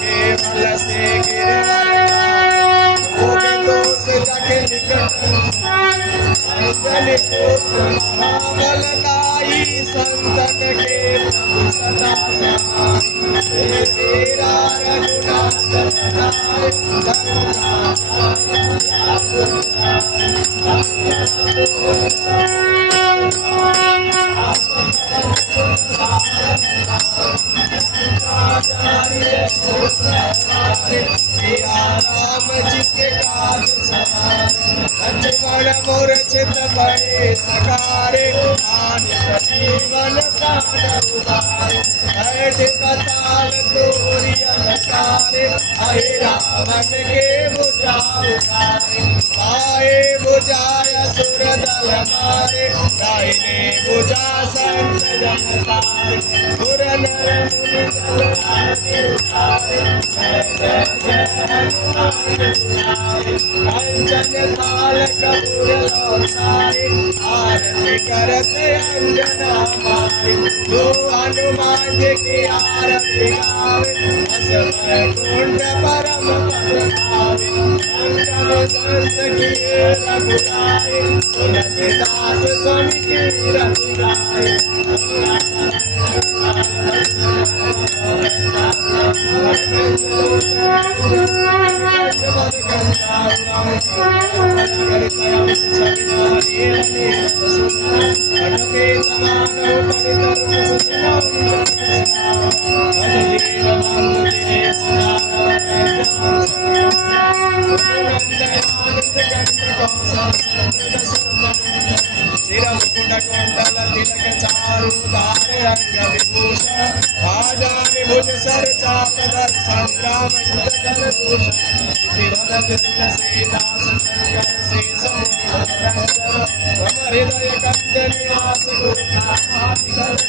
केवल से गिरवाया होगे तो से जाके निकट महाबलदाई संतन के सदा सहाय तेरा रघुनाथ राम जी के काज लक्ष्मण मोर चित भय सकारे जीवन प्राण उदारे हृदय पताल तोरी अंधकारे हरे रावण के बुझा उतारे पाए बुझाय सुर दल मारे दाहिने बुझा संत जन तारे सुर नर मुनि जल उतारे कंचन थाल कपूर लोसाए आरती करते अंजना मारे दो हनुमान जी की आरती गावे असमय कुंड परम पद पावे अंकम दंस किए रघुराए तुलसीदास स्वामी की रति गाए विभूष सर चाप दर संग्राम हृदय कंजन